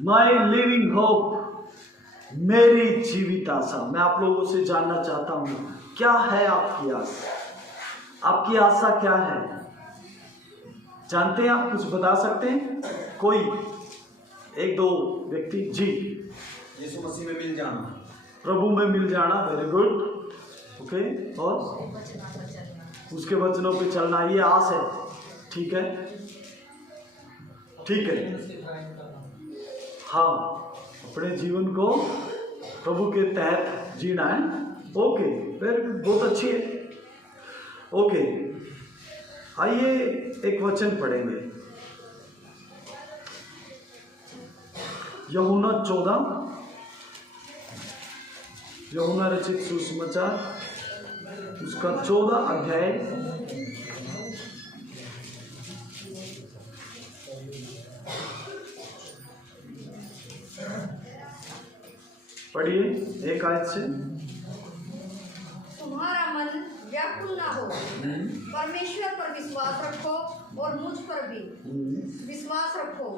My living hope, मेरी जीवित आशा। मैं आप लोगों से जानना चाहता हूं, क्या है आपकी आशा? आपकी आशा क्या है? जानते हैं आप? कुछ बता सकते हैं? कोई एक दो व्यक्ति? जी, यीशु मसीह में मिल जाना, प्रभु में मिल जाना। Very good, okay. और उसके वचनों पे चलना, ये आस है। ठीक है, ठीक है। हाँ, अपने जीवन को प्रभु के तहत जीना है। ओके, वेरी गुड, बहुत अच्छी है। ओके, आइए एक वचन पढ़ेंगे। यूहन्ना 14, यूहन्ना रचित सुसमाचार, उसका 14 अध्याय, पढ़िए एक आयत से। तुम्हारा मन व्याकुल ना हो, परमेश्वर पर विश्वास रखो और मुझ पर भी विश्वास रखो।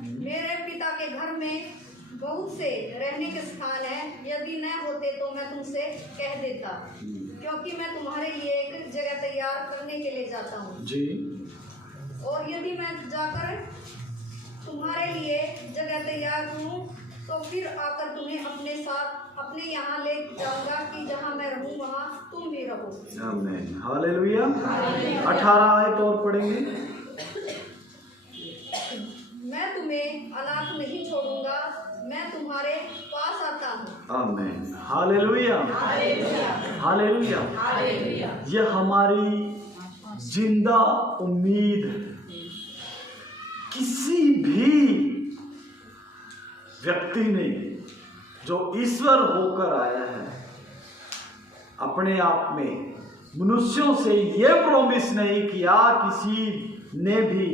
मेरे पिता के घर में बहुत से रहने के स्थान है, यदि न होते तो मैं तुमसे कह देता, क्योंकि मैं तुम्हारे लिए एक जगह तैयार करने के लिए जाता हूँ जी। और यदि मैं जाकर तुम्हारे लिए जगह तैयार करूँ तो फिर आकर तुम्हें अपने साथ अपने यहाँ ले जाऊंगा कि जहाँ मैं रहूँ वहाँ तुम भी रहो। आमीन, हालेलुया। 18 आयत और पढ़ेंगे। मैं तुम्हें अनाथ नहीं छोड़ूंगा, मैं तुम्हारे पास आता हूँ। आमीन, हालेलुया, हालेलुया। ये हमारी जिंदा उम्मीद है। किसी भी व्यक्ति ने जो ईश्वर होकर आया है, अपने आप में मनुष्यों से यह प्रॉमिस नहीं किया किसी ने भी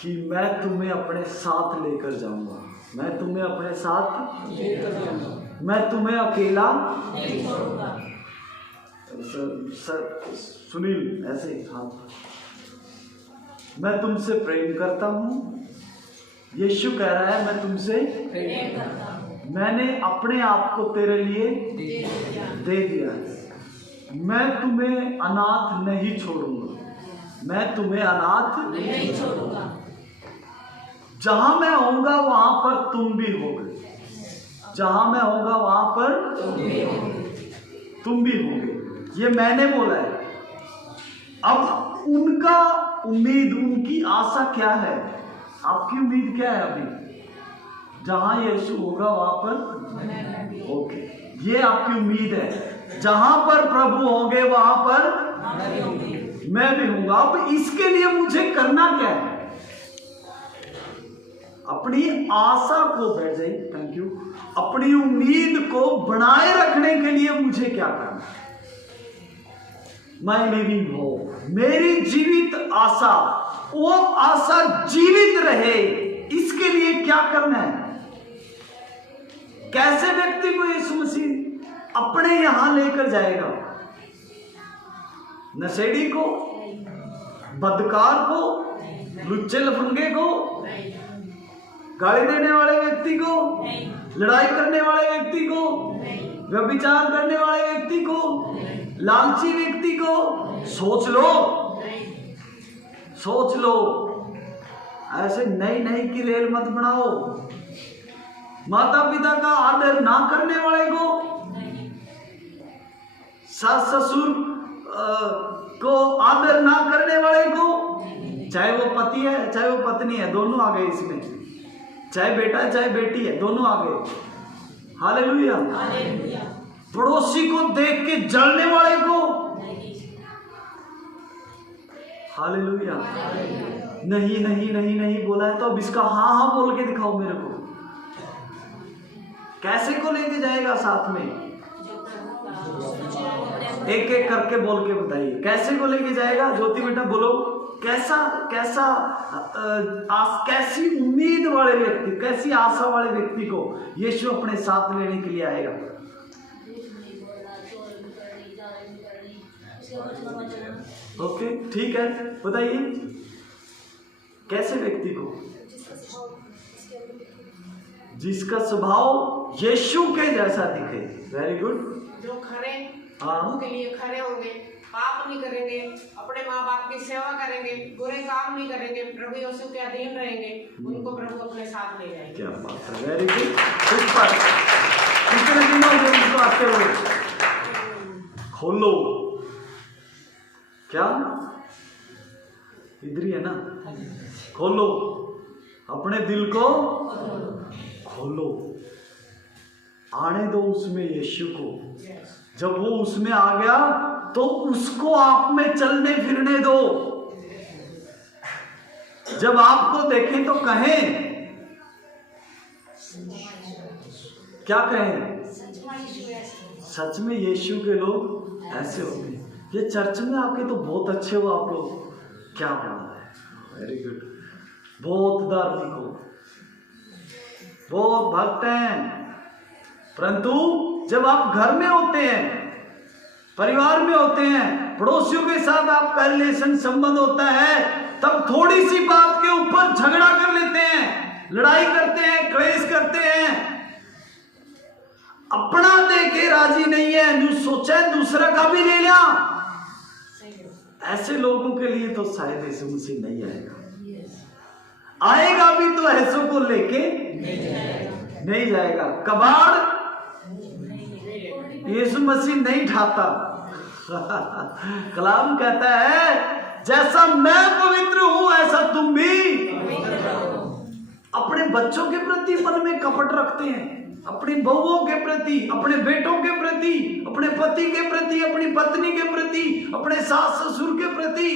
कि मैं तुम्हें अपने साथ लेकर जाऊंगा, मैं तुम्हें अपने साथ लेकर जाऊंगा, मैं तुम्हें अकेला नहीं छोड़ूंगा। सर सुनील ऐसे, हाँ, मैं तुमसे प्रेम करता हूं। यीशु कह रहा है मैं तुमसे प्रेम करता हूं। मैंने अपने आप को तेरे लिए दे दिया। मैं तुम्हें अनाथ नहीं छोड़ूंगा, मैं तुम्हें अनाथ नहीं छोड़ूंगा। जहां मैं होऊंगा वहां पर तुम भी होगे, जहां मैं होऊंगा वहां पर तुम भी होगे। ये मैंने बोला है। अब उनका उम्मीद, उनकी आशा क्या है? आपकी उम्मीद क्या है? अभी जहां यीशु होगा वहां पर ओके, ये आपकी उम्मीद है। जहां पर प्रभु होंगे वहां पर मैं भी हूंगा। अब इसके लिए मुझे करना क्या है? अपनी आशा को, बैठ जाइए, थैंक यू। अपनी उम्मीद को बनाए रखने के लिए मुझे क्या करना है? माई लिविंग होप, मेरी जीवित आशा, वो आशा जीवित रहे, इसके लिए क्या करना है? कैसे व्यक्ति को यीशु मसीह अपने यहां लेकर जाएगा? नशेड़ी को, बदकार को, लुच्चे लफंगे को, गाली देने वाले व्यक्ति को, लड़ाई करने वाले व्यक्ति को, व्यभिचार करने वाले व्यक्ति को, लालची व्यक्ति को? सोच लो, सोच लो। ऐसे नई नई की रेल मत बनाओ। माता पिता का आदर ना करने वाले को, सास ससुर को आदर ना करने वाले को, चाहे वो पति है चाहे वो पत्नी है, दोनों आ गए इसमें, चाहे बेटा है चाहे बेटी है, दोनों आ गए। हालेलुया। पड़ोसी को देख के जलने वाले को, हालेलुया। नहीं नहीं नहीं नहीं बोला है तो अब इसका हाँ हाँ बोल के दिखाओ मेरे को। कैसे को लेके जाएगा साथ में? एक एक करके बोल के बताइए, कैसे को लेके जाएगा? ज्योति बेटा बोलो, कैसा कैसा कैसी उम्मीद वाले व्यक्ति, कैसी आशा वाले व्यक्ति को यीशु अपने साथ लेने के लिए आएगा? ओके, ठीक है, बताइए कैसे व्यक्ति को? जिसका स्वभाव यीशु के जैसा दिखे। Very good. जो खरे हाँ। प्रभु के लिए खरे होंगे, पाप नहीं करेंगे, अपने माँ बाप की सेवा करेंगे, बुरे काम नहीं करेंगे, प्रभु यीशु के अधीन रहेंगे, उनको प्रभु अपने साथ ले जाएंगे। क्या बात है, वेरी गुड। सुपर। कितने दिन हो गए उनको आते हुए? खोलो। क्या इधर ही है ना? खोलो अपने दिल को, खोलो, आने दो उसमें यीशु को। जब वो उसमें आ गया तो उसको आप में चलने फिरने दो। जब आपको देखें तो कहें, क्या कहें? सच में यीशु के लोग ऐसे होते हैं। ये चर्च में आके तो बहुत अच्छे हो आप लोग, क्या बात है, वेरी गुड। बहुत धार्मिक हो, बहुत भक्त हैं, परंतु जब आप घर में होते हैं, परिवार में होते हैं, पड़ोसियों के साथ आपका रिलेशन संबंध होता है, तब थोड़ी सी बात के ऊपर झगड़ा कर लेते हैं, लड़ाई करते हैं, क्लेश करते हैं, अपना दे के राजी नहीं है, जो सोचा है दूसरा का भी ले लिया। ऐसे लोगों के लिए तो शायद यीशु मसीह नहीं आएगा। आएगा भी तो ऐसों को लेके नहीं जाएगा। कबाड़ यीशु मसीह नहीं ढाता। कलाम कहता है जैसा मैं पवित्र हूं ऐसा तुम भी। अपने बच्चों के प्रति मन में कपट रखते हैं, अपनी बहुओं के प्रति, अपने बेटों के प्रति, अपने पति के प्रति, अपनी पत्नी के प्रति, अपने सास ससुर के प्रति,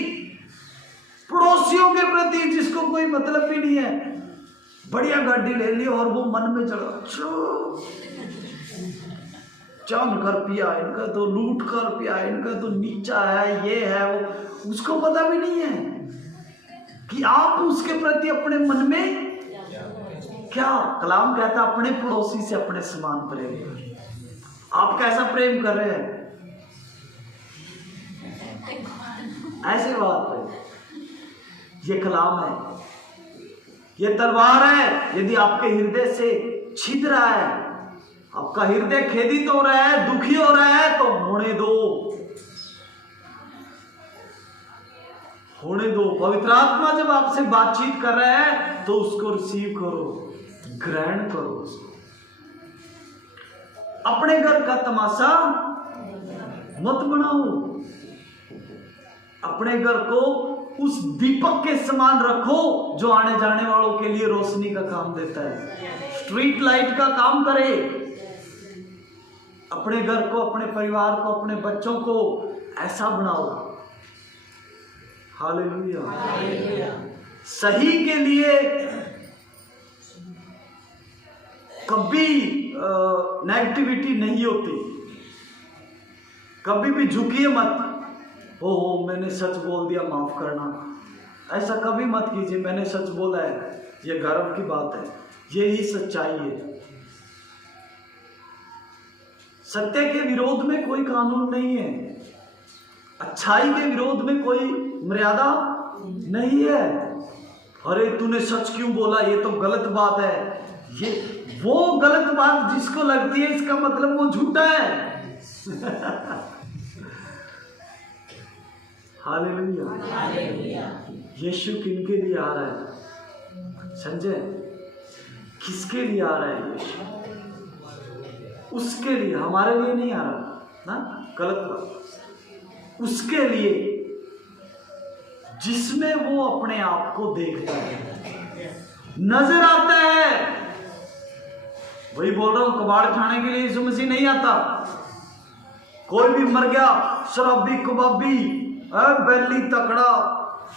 पड़ोसियों के प्रति, जिसको कोई मतलब भी नहीं है। बढ़िया गाड़ी ले ली और वो मन में चढ़ा, चांद कर पिया, इनका तो लूट कर पिया, इनका तो नीचा है, ये है वो, उसको पता भी नहीं है कि आप उसके प्रति अपने मन में क्या। कलाम कहता अपने पड़ोसी से अपने समान प्रेम कर। आप कैसा प्रेम कर रहे हैं? ऐसी बात है। ये कलाम है, ये तलवार है। यदि आपके हृदय से छिद रहा है, आपका हृदय खेदित हो रहा है, दुखी हो रहा है, तो होने दो, होने दो। पवित्र आत्मा जब आपसे बातचीत कर रहा है तो उसको रिसीव करो, ग्रहण करो। अपने घर का तमाशा मत बनाओ, अपने घर को उस दीपक के समान रखो जो आने जाने वालों के लिए रोशनी का काम देता है, स्ट्रीट लाइट का काम करे। अपने घर को, अपने परिवार को, अपने बच्चों को ऐसा बनाओ। हालेलुया। सही के लिए कभी नेगेटिविटी नहीं होती। कभी भी झुकिए मत, हो मैंने सच बोल दिया, माफ करना, ऐसा कभी मत कीजिए। मैंने सच बोला है, ये गर्व की बात है, यही सच्चाई है। सत्य के विरोध में कोई कानून नहीं है, अच्छाई के विरोध में कोई मर्यादा नहीं है। अरे तूने सच क्यों बोला, ये तो गलत बात है। ये वो गलत बात जिसको लगती है, इसका मतलब वो झूठा है। हालेलुया। यीशु किनके लिए आ रहा है? संजय, किसके लिए आ रहा है यीशु? उसके लिए, हमारे लिए नहीं आ रहा ना, गलत बात। उसके लिए जिसमें वो अपने आप को देखता है, नजर आता है। वही बोल रहा हूं, कबाड़ खाने के लिए यीशु मसीह नहीं आता। कोई भी मर गया, शराबी, कबाबी, बैली, तकड़ा,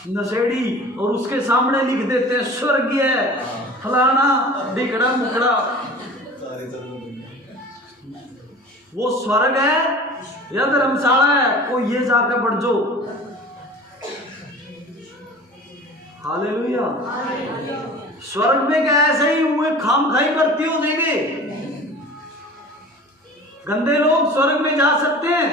नशेड़ी, और उसके सामने लिख देते हैं स्वर्गीय फलाना डिकड़ा मुकड़ा। वो स्वर्ग है या धर्मशाला है, को ये जाकर बढ़ जो। हालेलुया। स्वर्ग में क्या ऐसे ही हुए खाम खाई करती हो देंगे? गंदे लोग स्वर्ग में जा सकते हैं?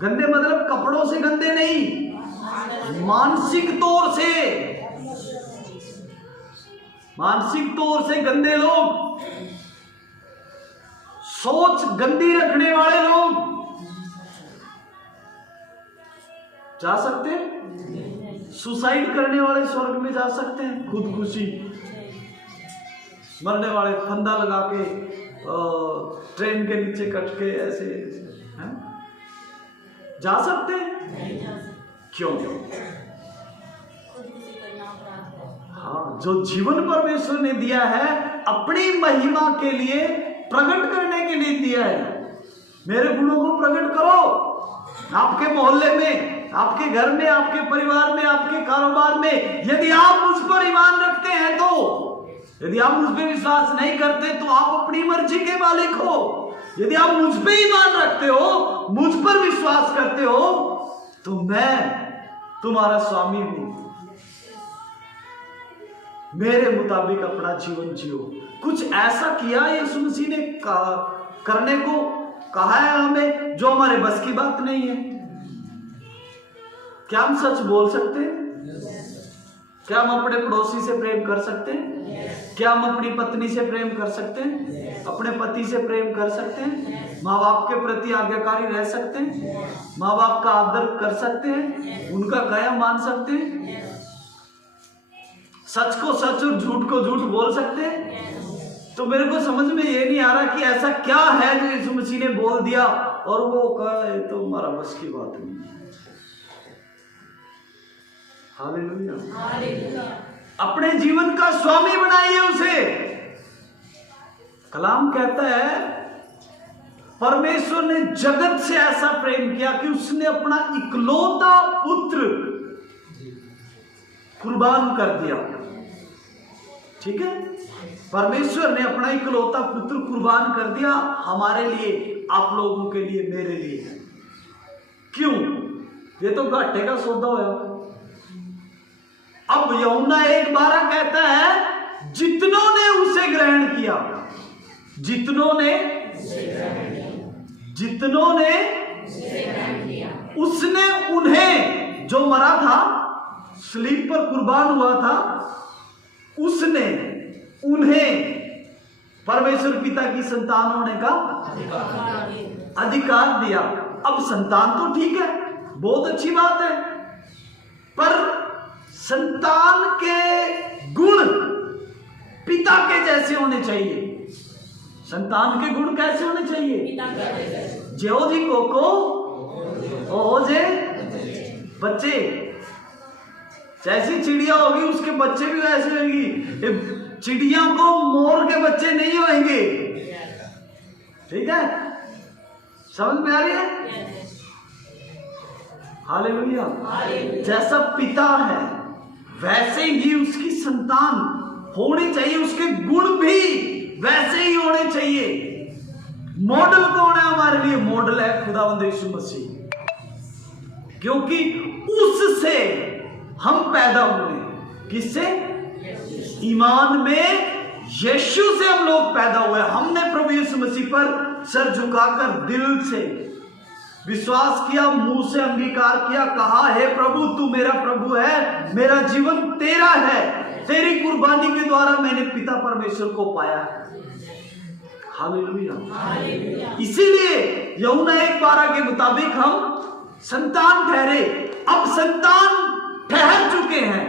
गंदे मतलब कपड़ों से गंदे नहीं, मानसिक तौर से। मानसिक तौर से गंदे लोग, सोच गंदी रखने वाले लोग जा सकते हैं? सुसाइड करने वाले स्वर्ग में जा सकते हैं? खुदकुशी, मरने वाले फंदा लगा के ट्रेन के नीचे कट के ऐसे हैं? जा सकते हैं? क्यों? हाँ, जो जीवन परमेश्वर ने दिया है अपनी महिमा के लिए, प्रकट करने के लिए दिया है। मेरे गुणों को प्रकट करो आपके मोहल्ले में, आपके घर में, आपके परिवार में, आपके कारोबार में। यदि आप मुझ पर ईमान रखते हैं तो, यदि आप मुझ पर विश्वास नहीं करते तो आप अपनी मर्जी के मालिक हो। यदि आप मुझ पे ईमान रखते हो, मुझ पर विश्वास करते हो, तो मैं तुम्हारा स्वामी हूं। मेरे मुताबिक अपना जीवन जियो। कुछ ऐसा किया यीशु मसीह ने करने को कहा है हमें जो हमारे बस की बात नहीं है। क्या हम सच बोल सकते हैं? क्या हम अपने पड़ोसी से प्रेम कर सकते हैं? क्या हम अपनी पत्नी से प्रेम कर सकते हैं? अपने पति से प्रेम कर सकते हैं? माँ बाप के प्रति आज्ञाकारी रह सकते हैं? माँ बाप का आदर कर सकते हैं? उनका कहा मान सकते हैं? सच को सच और झूठ को झूठ बोल सकते हैं? तो मेरे को समझ में ये नहीं आ रहा कि ऐसा क्या है जो यीशु मसीह ने बोल दिया और वो कहा तो हमारा बस की बात नहीं। हालेलुया। अपने जीवन का स्वामी बनाइए उसे। कलाम कहता है परमेश्वर ने जगत से ऐसा प्रेम किया कि उसने अपना इकलौता पुत्र कुर्बान कर दिया। ठीक है, परमेश्वर ने अपना इकलौता पुत्र कुर्बान कर दिया हमारे लिए, आप लोगों के लिए, मेरे लिए। क्यों? ये तो घाटे का सौदा होया। अब यूहन्ना 1:12 कहता है जितनों ने उसे ग्रहण किया, जितनों ने उसने उन्हें, जो मरा था, सलीब पर कुर्बान हुआ था, उसने उन्हें परमेश्वर पिता की संतान होने का अधिकार दिया। अब संतान तो ठीक है, बहुत अच्छी बात है, पर संतान के गुण पिता के जैसे होने चाहिए। संतान के गुण कैसे होने चाहिए? ज्यो जी कोको ओ जे बच्चे। जैसी चिड़िया होगी उसके बच्चे भी वैसे होंगी। चिड़िया को मोर के बच्चे नहीं होंगे। ठीक है, समझ में आ रही है? हालेलुया। जैसा पिता है वैसे ही उसकी संतान होनी चाहिए, उसके गुण भी वैसे ही होने चाहिए। मॉडल कौन है हमारे लिए? मॉडल है खुदावंद यीशु मसीह, क्योंकि उससे हम पैदा हुए। किससे? ईमान में यीशु से हम लोग पैदा हुए। हमने प्रभु यीशु मसीह पर सर झुकाकर दिल से विश्वास किया, मुंह से अंगीकार किया, कहा हे प्रभु तू मेरा प्रभु है, मेरा जीवन तेरा है, तेरी कुर्बानी के द्वारा मैंने पिता परमेश्वर को पाया। हालेलुया। इसीलिए यूहन्ना 1:12 के मुताबिक हम संतान ठहरे। अब संतान ठहर चुके हैं।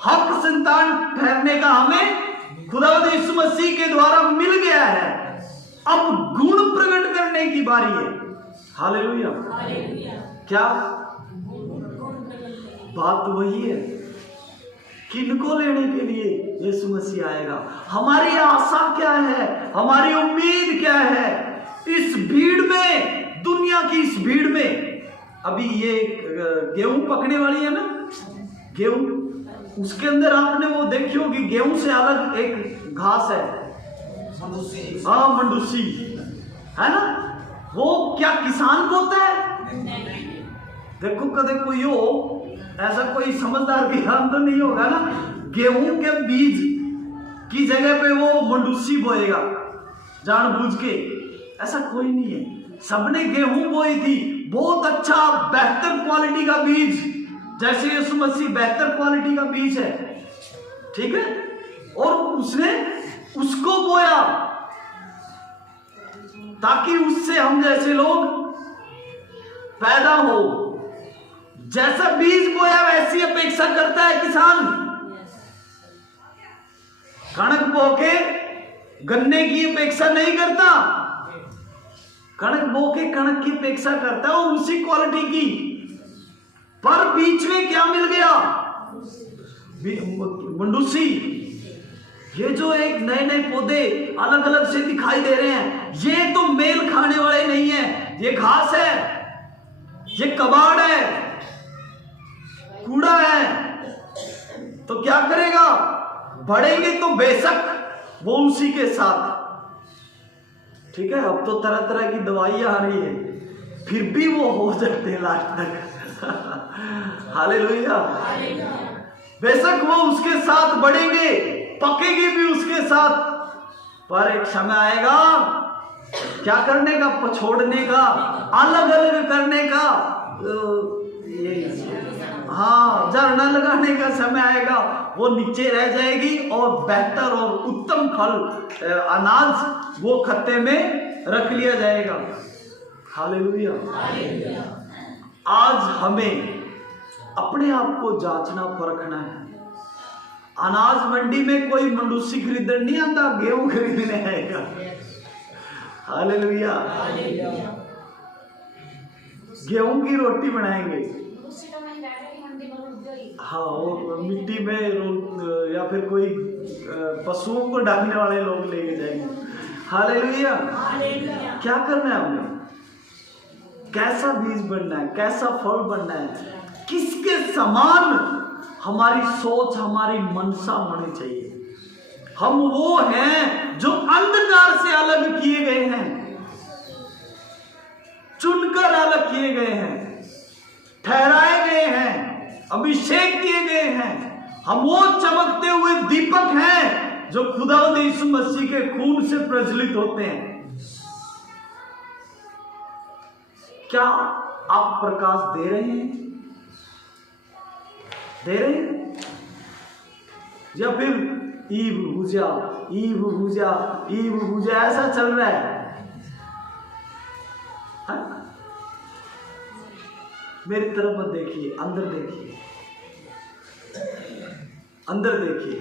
हक संतान ठहरने का हमें खुदावंद यीशु मसीह के द्वारा मिल गया है। अब गुण प्रकट करने की बारी है। हालेलुया। क्या बात वही है? किनको लेने के लिए यीशु मसीह आएगा? हमारी आशा क्या है? हमारी उम्मीद क्या है? इस भीड़ में, दुनिया की इस भीड़ में, अभी ये गेहूं पकने वाली है ना, गेहूं, उसके अंदर आपने वो देखी होगी, गेहूं से अलग एक घास है, हाँ मंडूसी है ना। वो क्या किसान बोता है? देखो कदे कोई हो ऐसा कोई समझदार किसान तो नहीं होगा ना, गेहूं के बीज की जगह पे वो मंडूसी बोएगा जानबूझ के। ऐसा कोई नहीं है। सबने गेहूं बोई थी, बहुत अच्छा बेहतर क्वालिटी का बीज, जैसे यीशु मसीह बेहतर क्वालिटी का बीज है। ठीक है, और उसने उसको बोया ताकि उससे हम जैसे लोग पैदा हो। जैसा बीज बोया वैसी अपेक्षा करता है किसान। कणक बो के गन्ने की अपेक्षा नहीं करता, कणक बो के कणक की अपेक्षा करता है और उसी क्वालिटी की। पर बीच में क्या मिल गया? मंडूसी। ये जो एक नए नए पौधे अलग अलग से दिखाई दे रहे हैं, ये तो मेल खाने वाले नहीं है। ये घास है, ये कबाड़ है, कूड़ा है। तो क्या करेगा? बढ़ेंगे तो बेशक वो उसी के साथ। ठीक है, अब तो तरह तरह की दवाइयां आ रही है, फिर भी वो हो सकते हैं लास्ट तक। हालेलुया। बेशक वो उसके साथ बढ़ेंगे, पकेगी भी उसके साथ, पर एक समय आएगा क्या करने का? पछोड़ने का, अलग अलग करने का। हाँ, झरना लगाने का समय आएगा। वो नीचे रह जाएगी और बेहतर और उत्तम फल अनाज वो खत्ते में रख लिया जाएगा। हालेलुया। आज हमें अपने आप को जांचना परखना है। अनाज मंडी में कोई मंडूसी खरीदने नहीं आता, गेहूं खरीदने आएगा। हालेलुया। गेहूं की रोटी बनाएंगे। हाँ, और मिट्टी में या फिर कोई पशुओं को डालने वाले लोग लेके जाएंगे। हालेलुया। क्या करना है हमें? कैसा बीज बनना है, कैसा फल बनना है, किसके समान हमारी सोच, हमारी मनसा होनी चाहिए। हम वो हैं जो अंधकार से अलग किए गए हैं, चुनकर अलग किए गए हैं, ठहराए गए हैं, अभिषेक किए गए हैं। हम वो चमकते हुए दीपक हैं जो खुदावंद यीशु मसीह के खून से प्रज्वलित होते हैं। क्या आप प्रकाश दे रहे हैं? दे रहे हैं? या फिर ईव भूजा, ईव भूजा, ईव भूजा ऐसा चल रहा है? मेरी तरफ मत देखिए, अंदर देखिए, अंदर देखिए।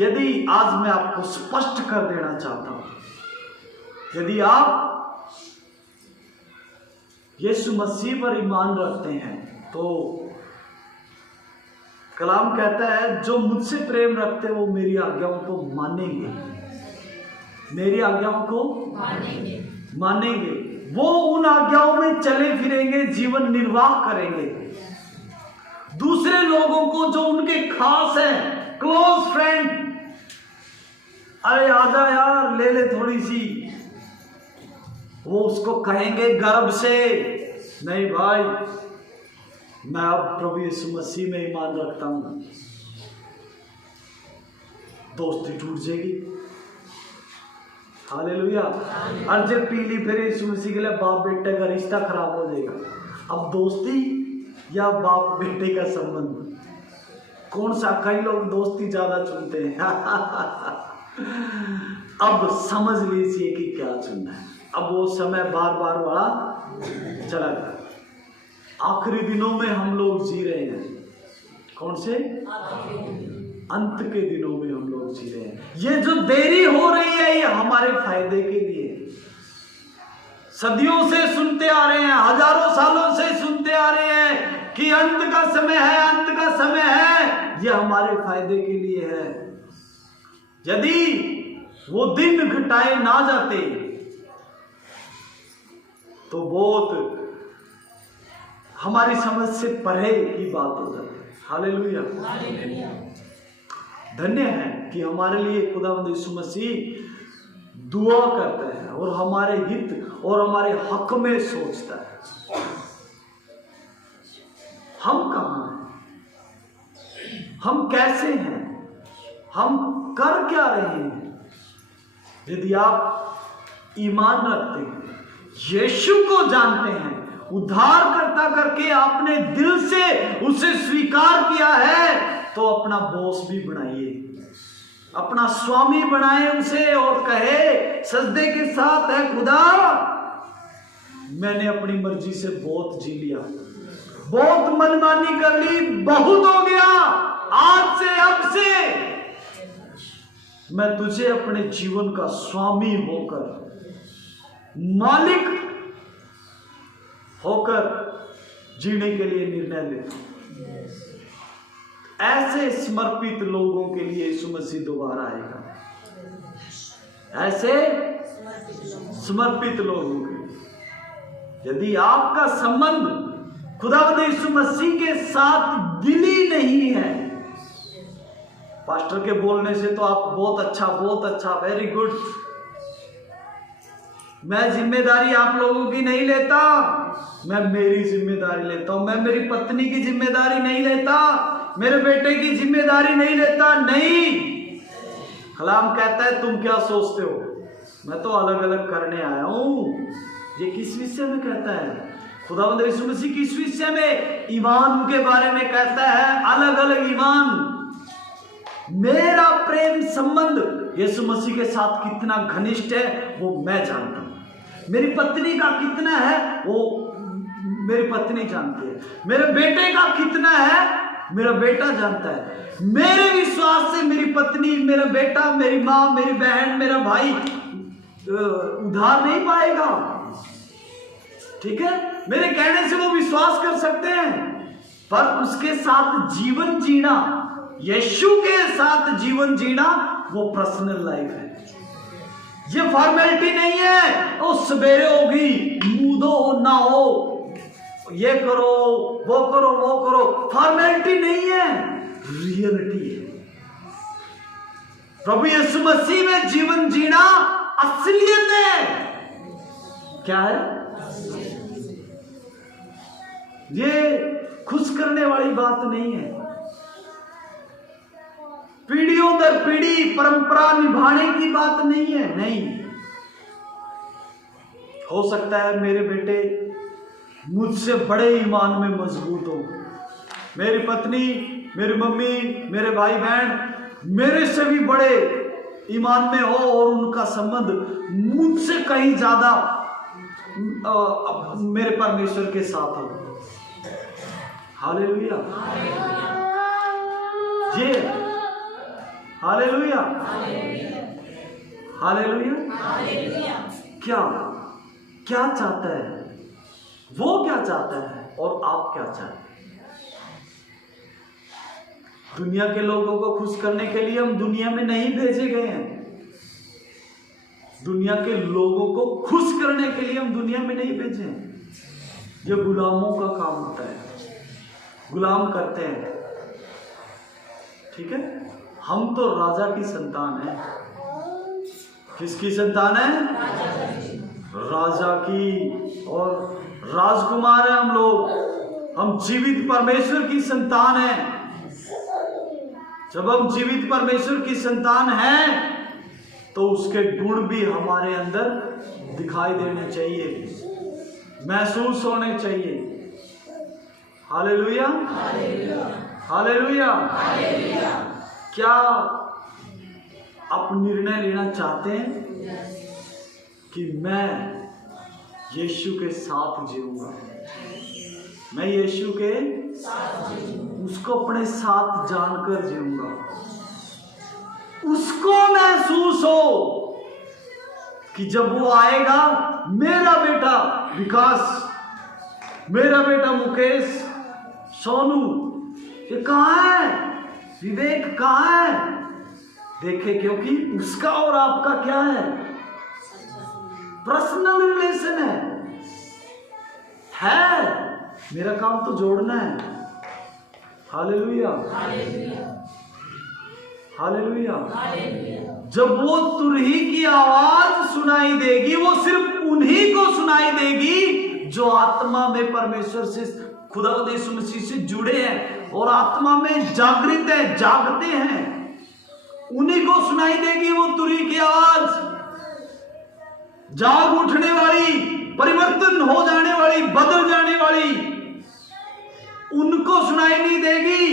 यदि आज मैं आपको स्पष्ट कर देना चाहता हूं, यदि आप यीशु मसीह पर ईमान रखते हैं तो कलाम कहता है जो मुझसे प्रेम रखते हैं वो मेरी आज्ञाओं को मानेंगे, मेरी आज्ञाओं को मानेंगे। वो उन आज्ञाओं में चले फिरेंगे, जीवन निर्वाह करेंगे। दूसरे लोगों को जो उनके खास हैं, क्लोज फ्रेंड, अरे आजा यार ले ले थोड़ी सी, वो उसको कहेंगे गर्व से, नहीं भाई मैं अब प्रभु यीशु मसीह में ईमान रखता हूं। दोस्ती टूट जाएगी। हालेलुया। और जब पीली फिर यीशु मसीह के लिए बाप बेटे का रिश्ता खराब हो जाएगा। अब दोस्ती या बाप बेटे का संबंध कौन सा? कई लोग दोस्ती ज्यादा चुनते हैं। अब समझ लीजिए कि क्या चुनना है। अब वो समय बार बार वाला चला गया। आखिरी दिनों में हम लोग जी रहे हैं। कौन से? अंत के दिनों में हम लोग जी रहे हैं। ये जो देरी हो रही है ये हमारे फायदे के लिए। सदियों से सुनते आ रहे हैं, हजारों सालों से सुनते आ रहे हैं कि अंत का समय है, अंत का समय है। ये हमारे फायदे के लिए है। यदि वो दिन घटाए ना जाते तो बहुत हमारी समझ से परे की बात हो जाती। हालेलुया। धन्य है कि हमारे लिए खुदावंद यीशु मसीह दुआ करता है और हमारे हित और हमारे हक में सोचता है। हम कहाँ हैं? हम कैसे हैं? हम कर क्या रहे हैं? यदि आप ईमान रखते हैं, यीशु को जानते हैं, उद्धारकर्ता करके आपने दिल से उसे स्वीकार किया है, तो अपना बॉस भी बनाइए। अपना स्वामी बनाए उसे और कहे सजदे के साथ, है खुदा मैंने अपनी मर्जी से बहुत जी लिया, बहुत मनमानी कर ली, बहुत हो गया, आज से अब से मैं तुझे अपने जीवन का स्वामी होकर, मालिक होकर जीने के लिए निर्णय लेता हूं। ऐसे समर्पित लोगों के लिए यीशु मसीह दोबारा आएगा, ऐसे समर्पित लोगों के लिए। यदि आपका संबंध खुदावंद यीशु मसीह के साथ दिली नहीं है, पास्टर के बोलने से तो आप बहुत अच्छा, वेरी गुड, मैं जिम्मेदारी आप लोगों की नहीं लेता, मैं मेरी जिम्मेदारी लेता हूं। मैं मेरी पत्नी की जिम्मेदारी नहीं लेता, मेरे बेटे की जिम्मेदारी नहीं लेता, नहीं। कलाम कहता है तुम क्या सोचते हो, मैं तो अलग अलग करने आया हूं। ये किस विषय में कहता है? खुदावंद यीशु मसीह किस विषय में? ईमान के बारे में कहता है, अलग अलग ईमान। मेरा प्रेम संबंध यीशु मसीह के साथ कितना घनिष्ठ है वो मैं जानता हूं। मेरी पत्नी का कितना है वो मेरी पत्नी जानती है, मेरे बेटे का कितना है मेरा बेटा जानता है। मेरे विश्वास से मेरी पत्नी, मेरा बेटा, मेरी माँ, मेरी बहन, मेरा भाई उधार नहीं पाएगा, ठीक है? मेरे कहने से वो विश्वास कर सकते हैं, पर उसके साथ जीवन जीना, यीशु के साथ जीवन जीना, वो पर्सनल लाइफ है। ये फॉर्मेलिटी नहीं है, वो सवेरे होगी, मुंह दो ना हो, ये करो वो करो वो करो, फॉर्मेलिटी नहीं है, रियलिटी है। प्रभु यीशु मसीह में जीवन जीना असलियत है। क्या है ये? खुश करने वाली बात नहीं है। पीढ़ियों दर पीढ़ी परंपरा निभाने की बात नहीं है, नहीं। हो सकता है मेरे बेटे मुझसे बड़े ईमान में मजबूत हो, मेरी पत्नी, मेरी मम्मी, मेरे भाई बहन मेरे से भी बड़े ईमान में हो और उनका संबंध मुझसे कहीं ज्यादा मेरे परमेश्वर के साथ हो। हालेलुया, ये हालेलुया, हालेलुया। क्या क्या चाहता है वो, क्या चाहता है और आप क्या चाहते हैं? दुनिया के लोगों को खुश करने के लिए हम दुनिया में नहीं भेजे गए हैं। दुनिया के लोगों को खुश करने के लिए हम दुनिया में नहीं भेजे हैं। ये गुलामों का काम होता है, गुलाम करते हैं, ठीक है? हम तो राजा की संतान है। किसकी संतान है? राजा की, और राजकुमार है हम लोग। हम जीवित परमेश्वर की संतान हैं। जब हम जीवित परमेश्वर की संतान हैं तो उसके गुण भी हमारे अंदर दिखाई देने चाहिए, महसूस होने चाहिए। Hallelujah, hallelujah. क्या आप निर्णय लेना चाहते हैं कि मैं यीशु के साथ जीऊंगा, मैं यीशु के उसको अपने साथ जानकर जीऊंगा, उसको महसूस हो कि जब वो आएगा, मेरा बेटा विकास, मेरा बेटा मुकेश, सोनू, ये कहाँ है, विवेक कहाँ है, देखे, क्योंकि उसका और आपका क्या है? पर्सनल रिलेशन है। मेरा काम तो जोड़ना है। Hallelujah, hallelujah. जब वो तुरही की आवाज सुनाई देगी, वो सिर्फ उन्हीं को सुनाई देगी जो आत्मा में परमेश्वर से, खुदावंद यीशु मसीह से जुड़े हैं और आत्मा में जागृत है, जागते हैं। उन्हीं को सुनाई देगी वो तुरही की आवाज। जाग उठने वाली, परिवर्तन हो जाने वाली, बदल जाने वाली, उनको सुनाई नहीं देगी।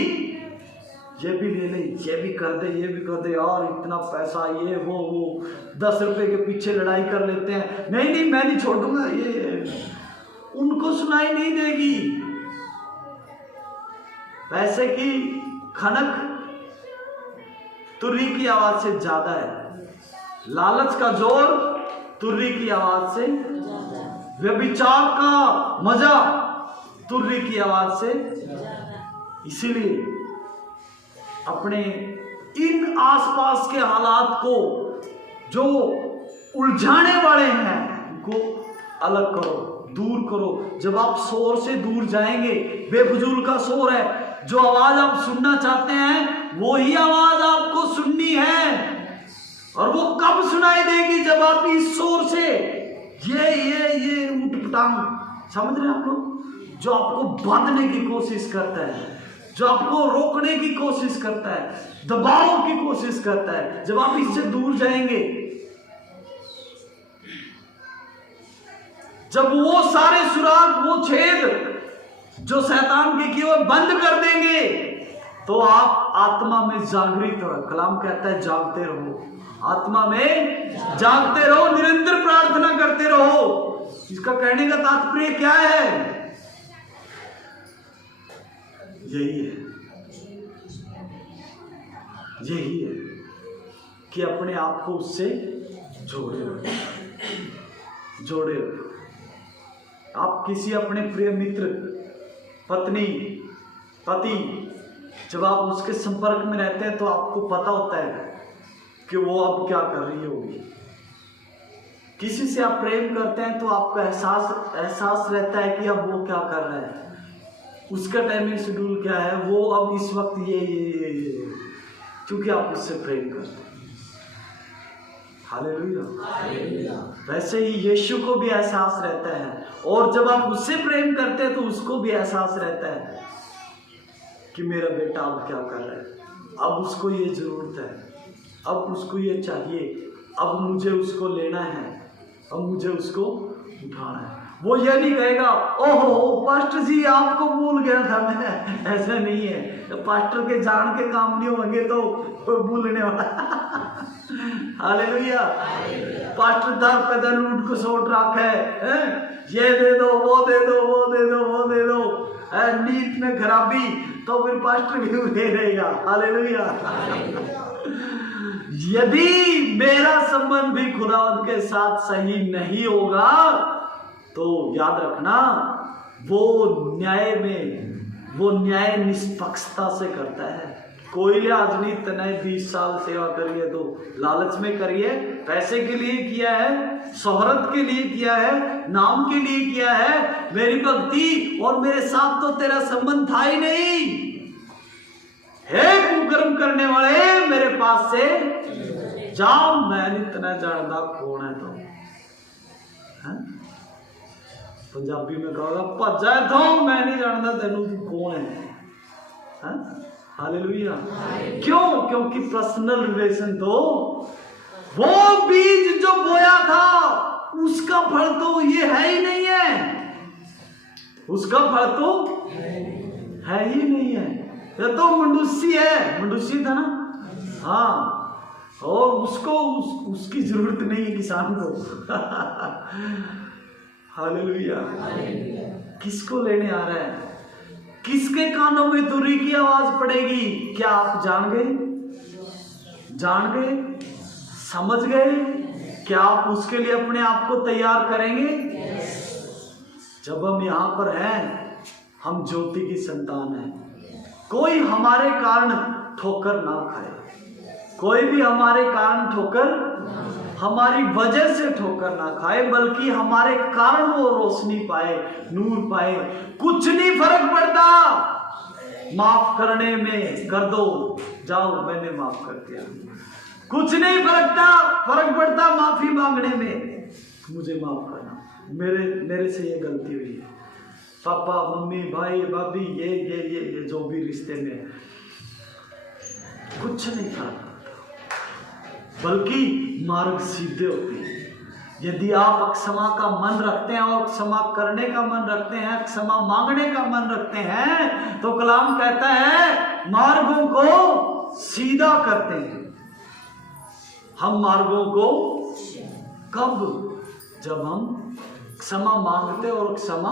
ये भी ले ले, ये भी कर दे, ये भी कर दे, और इतना पैसा, ये वो 10 रुपए के पीछे लड़ाई कर लेते हैं। नहीं नहीं, मैं नहीं छोड़ दूंगा, ये उनको सुनाई नहीं देगी। पैसे की खनक तुर्री की आवाज से ज्यादा है, लालच का जोर तुर्री की आवाज से, व्यभिचार का मजा तुर्री की आवाज से। इसीलिए अपने इन आसपास के हालात को जो उलझाने वाले हैं उनको अलग करो, दूर करो। जब आप शोर से दूर जाएंगे, बेफजूल का शोर है, जो आवाज आप सुनना चाहते हैं वही आवाज आपको सुननी है, और वो कब सुनाई देगी? जब आप इस शोर से ये उठपटांग, समझ रहे हैं आप लोग, जो आपको बांधने की कोशिश करता है, जो आपको रोकने की कोशिश करता है, दबाव की कोशिश करता है, जब आप इससे दूर जाएंगे, जब वो सारे सुराग, वो छेद जो शैतान के किए हुए बंद कर देंगे, तो आप आत्मा में जागृत हो। कलाम कहता है जागते रहो, आत्मा में जागते रहो, निरंतर प्रार्थना करते रहो। इसका कहने का तात्पर्य क्या है? यही है कि अपने आप को उससे जोड़े रखो। आप किसी अपने प्रिय मित्र, पत्नी, पति, जब आप उसके संपर्क में रहते हैं तो आपको पता होता है कि वो अब क्या कर रही होगी। किसी से आप प्रेम करते हैं तो आपका एहसास रहता है कि अब वो क्या कर रहा है, उसका टाइमिंग शेड्यूल क्या है, वो अब इस वक्त ये क्योंकि आप उससे प्रेम करते हैं। हालेलुया। वैसे ही यीशु को भी एहसास रहता है, और जब आप उससे प्रेम करते हैं तो उसको भी एहसास रहता है कि मेरा बेटा अब क्या कर रहा है, अब उसको ये जरूरत है, अब उसको ये चाहिए, अब मुझे उसको लेना है, अब मुझे उसको उठाना है। वो ये नहीं कहेगा ओहो पास्टर जी आपको भूल गया था मैं, ऐसा नहीं है। पास्टर के जान के काम नहीं होंगे तो भूलने वाला। हालेलुया। पास्टर दर पे दर लूट को सोट रखा है, ये दे दो, वो दे दो, वो दे दो, वो दे दो, नींद में खराबी, तो फिर पास्टर भी उठे रहेगा। हालेलुया। यदि मेरा संबंध भी खुदावंद के साथ सही नहीं होगा तो याद रखना वो न्याय निष्पक्षता से करता है। कोई लिहाज नहीं, तने 20 साल सेवा करिए तो लालच में करिए, पैसे के लिए किया है, शोहरत के लिए किया है, नाम के लिए किया है, मेरी भक्ति और मेरे साथ तो तेरा संबंध था ही नहीं। हे कुकर्म करने वाले, मेरे पास से जाओ, मैं इतना जानता कौन है तो। पंजाबी में कहोगा भजा तो मैं नहीं जानता तेनू तू कौन है। हालेलुया। क्यों? क्योंकि पर्सनल रिलेशन तो वो बीज जो बोया था उसका फल तो ये है ही नहीं है, उसका फल तो है ही नहीं है। ये तो मंडूसी है, मंडूसी था ना, हाँ, और उसको उसकी जरूरत नहीं है किसान को। हालेलुया। किसको लेने आ रहा है? किसके कानों में तुरी की आवाज पड़ेगी? क्या आप जान गए, समझ गए? क्या आप उसके लिए अपने आप को तैयार करेंगे? जब हम यहां पर हैं, हम ज्योति की संतान हैं। कोई हमारे कारण ठोकर ना खाए, कोई भी हमारे कारण ठोकर, हमारी वजह से ठोकर ना खाए, बल्कि हमारे कारण वो रोशनी पाए, नूर पाए। कुछ नहीं फर्क पड़ता माफ करने में, कर दो, जाओ मैंने माफ कर दिया। कुछ नहीं फर्क पड़ता माफी मांगने में, मुझे माफ करना, मेरे से ये गलती हुई है। पापा, मम्मी, भाई, भाभी, ये जो भी रिश्ते में, कुछ नहीं फर्क, बल्कि मार्ग सीधे होते हैं। यदि आप क्षमा का मन रखते हैं और क्षमा करने का मन रखते हैं, क्षमा मांगने का मन रखते हैं, तो कलाम कहता है मार्गों को सीधा करते हैं। हम मार्गों को कब? जब हम क्षमा मांगते और क्षमा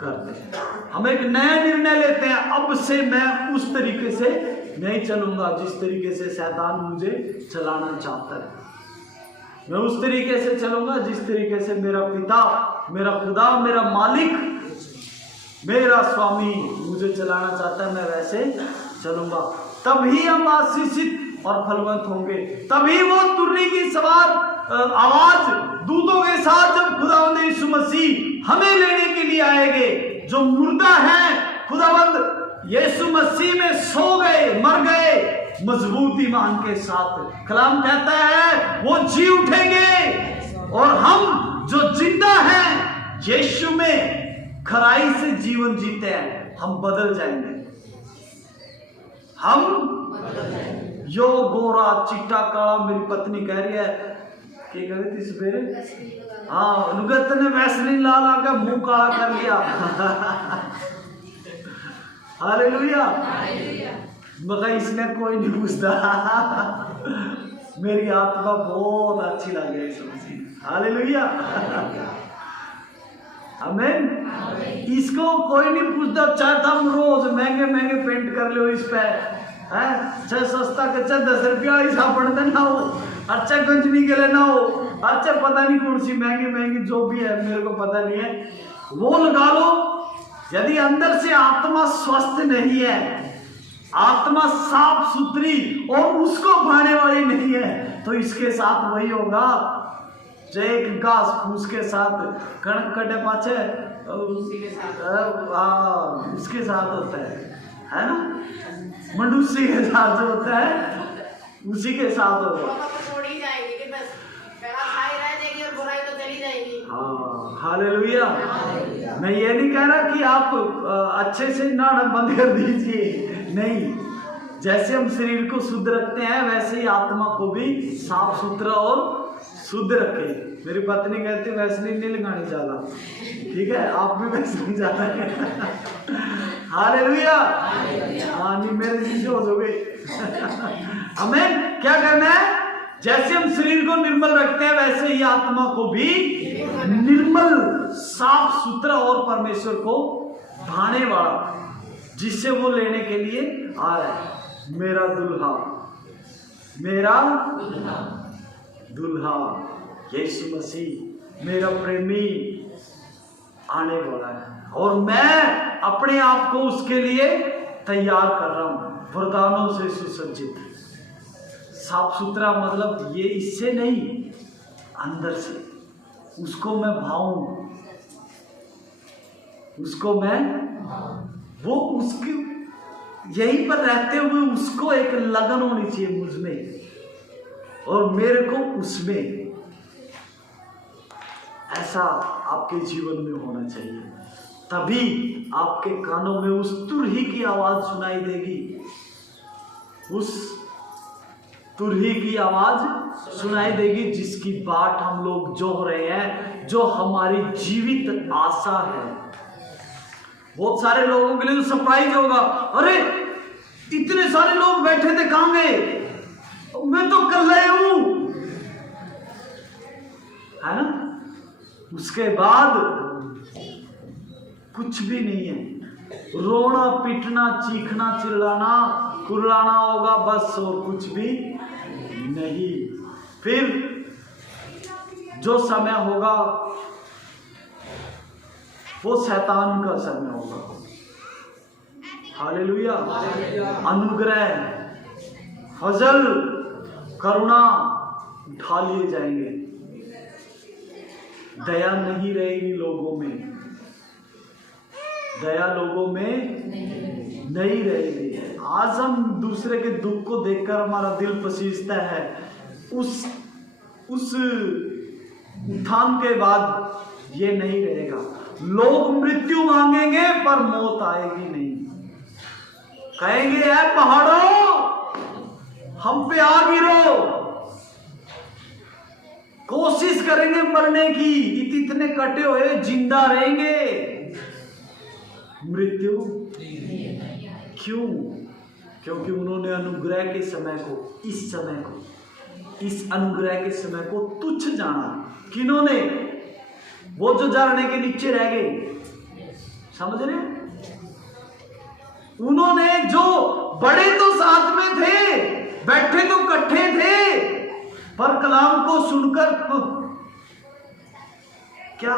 करते हैं। हम एक नया निर्णय लेते हैं, अब से मैं उस तरीके से नहीं चलूंगा जिस तरीके से शैतान मुझे चलाना चाहता है। मैं उस तरीके से चलूंगा जिस तरीके से मेरा पिता, मेरा खुदा, मेरा मालिक, मेरा स्वामी मुझे चलाना चाहता है, मैं वैसे चलूंगा। तभी हम आशीषित और फलवंत होंगे। तभी वो तुरही की सवार आवाज दूतों के साथ जब खुदावंद यीशु मसीह हमें लेने के लिए आएंगे, जो मुर्दा हैं खुदावंद यीशु मसीह में सो गए, मर गए, मजबूत ईमान के साथ, कलाम कहता है वो जी उठेंगे और हम जो जिंदा हैं यीशु में खराई से जीवन जीते हैं, हम बदल जाएंगे। हम यो गोरा चिट्टा काला, मेरी पत्नी कह रही है कि कह रही थी सवेरे, हाँ अनुगत ने वैसलीन ला ला के मुंह काला कर लिया। हालेलुया। मगर इसमें कोई नहीं पूछता। मेरी आत्मा बहुत अच्छी लगे इस मसीह। हालेलुया। आमीन। इसको कोई नहीं पूछता, चाहे तुम रोज महंगे महंगे पेंट कर लो इस पे, है चाहे सस्ता कच्चा 10 रुपया ही साबुन देना हो, अच्छा गंजनी के लेना हो, अच्छा पता नहीं कौन सी महंगी महंगी जो भी है, मेरे को पता नहीं है, वो लगा लो। यदि अंदर से आत्मा स्वस्थ नहीं है, आत्मा साफ सुथरी और उसको भाने वाली नहीं है, तो इसके साथ वही होगा जो एक घास फूस के साथ कणक कटे पाछे इसके साथ होता है ना, मंडूसी के साथ जो होता है उसी के साथ होगा। छोड़ी जाएगी कि बस खाई रह जाएगी और बुराई तो चली जाएगी। हाँ हालेलुया। मैं ये नहीं कह रहा कि आप अच्छे से नहाना बंद कर दीजिए, नहीं, जैसे हम शरीर को शुद्ध रखते हैं वैसे ही आत्मा को भी साफ सुथरा और शुद्ध रखे। मेरी पत्नी कहती है वैसलीन नहीं लगानी ज्यादा, ठीक है, आप भी वैसलीन ज्यादा हालेलुया। हाँ नहीं मेरे शीशे हो जाओगे। हमें क्या करना है? जैसे हम शरीर को निर्मल रखते हैं वैसे ही आत्मा को भी निर्मल, साफ सुथरा और परमेश्वर को भाने वाला, जिससे वो लेने के लिए आ रहा है। मेरा दुल्हा, मेरा दुल्हा यीशु मसीह मेरा प्रेमी आने वाला है और मैं अपने आप को उसके लिए तैयार कर रहा हूं, वरदानों से सुसज्जित। साफ सुथरा मतलब ये इससे नहीं, अंदर से उसको मैं भाऊं, उसको मैं, वो उसकी यहीं पर रहते हुए उसको एक लगन होनी चाहिए मुझ में और मेरे को उसमें। ऐसा आपके जीवन में होना चाहिए, तभी आपके कानों में उस तुरही की आवाज सुनाई देगी, उस तुरही की आवाज सुनाई देगी जिसकी बाट हम लोग जोह रहे हैं, जो हमारी जीवित आशा है। बहुत सारे लोगों के लिए तो सरप्राइज होगा, अरे इतने सारे लोग बैठे थे कहां गए, मैं तो कर रहे हूं, है ना। उसके बाद कुछ भी नहीं है, रोना पीटना चीखना चिल्लाना कुर्लाना होगा बस, और कुछ भी नहीं। फिर जो समय होगा वो शैतान का समय होगा। हालेलुया। अनुग्रह, फजल, करुणा उठा लिए जाएंगे, दया नहीं रहेगी लोगों में, दया लोगों में नहीं रहेगी। आज हम दूसरे के दुख को देखकर हमारा दिल पसीजता है, उस उत्थान के बाद ये नहीं रहेगा। लोग मृत्यु मांगेंगे पर मौत आएगी नहीं। कहेंगे ऐ पहाड़ों हम पे आ गिरो, कोशिश करेंगे मरने की, इतने कटे हुए जिंदा रहेंगे, मृत्यु क्यों? क्योंकि उन्होंने अनुग्रह के समय को, इस समय को, इस अनुग्रह के समय को तुच्छ जाना। किन्होंने? वो जो झरने के नीचे रह गए, समझ रहे? उन्होंने, जो बड़े तो साथ में थे, बैठे तो इकट्ठे थे, पर कलाम को सुनकर क्या,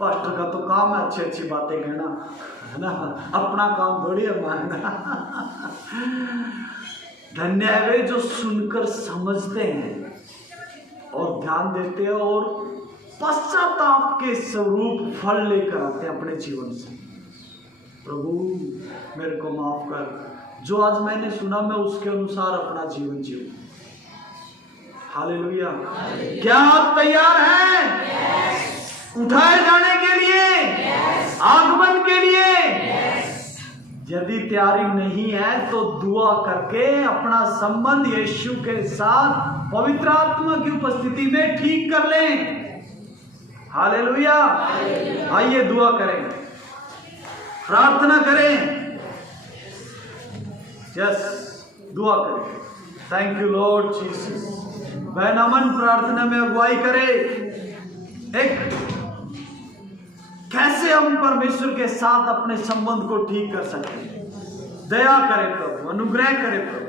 पास्टर का तो काम है अच्छी अच्छी बातें कहना, है ना, अपना काम थोड़ी है मानना। धन्य है वे जो सुनकर समझते हैं और ध्यान देते हैं और पश्चाताप के स्वरूप फल लेकर आते हैं अपने जीवन से। प्रभु मेरे को माफ कर, जो आज मैंने सुना मैं उसके अनुसार अपना जीवन जीऊं। हालेलुया। क्या आप तैयार हैं उठाए जाने के लिए, आगमन के लिए? यदि तैयारी नहीं है तो दुआ करके अपना संबंध यीशु के साथ पवित्र आत्मा की उपस्थिति में ठीक कर लें। हालेलुया। आइए दुआ करें, प्रार्थना करें। यस, दुआ करें। Thank you Lord Jesus. बहन अमन प्रार्थना में अगुवाई करे। एक कैसे हम परमेश्वर के साथ अपने संबंध को ठीक कर सकते हैं। दया करें प्रभु, अनुग्रह करें प्रभु।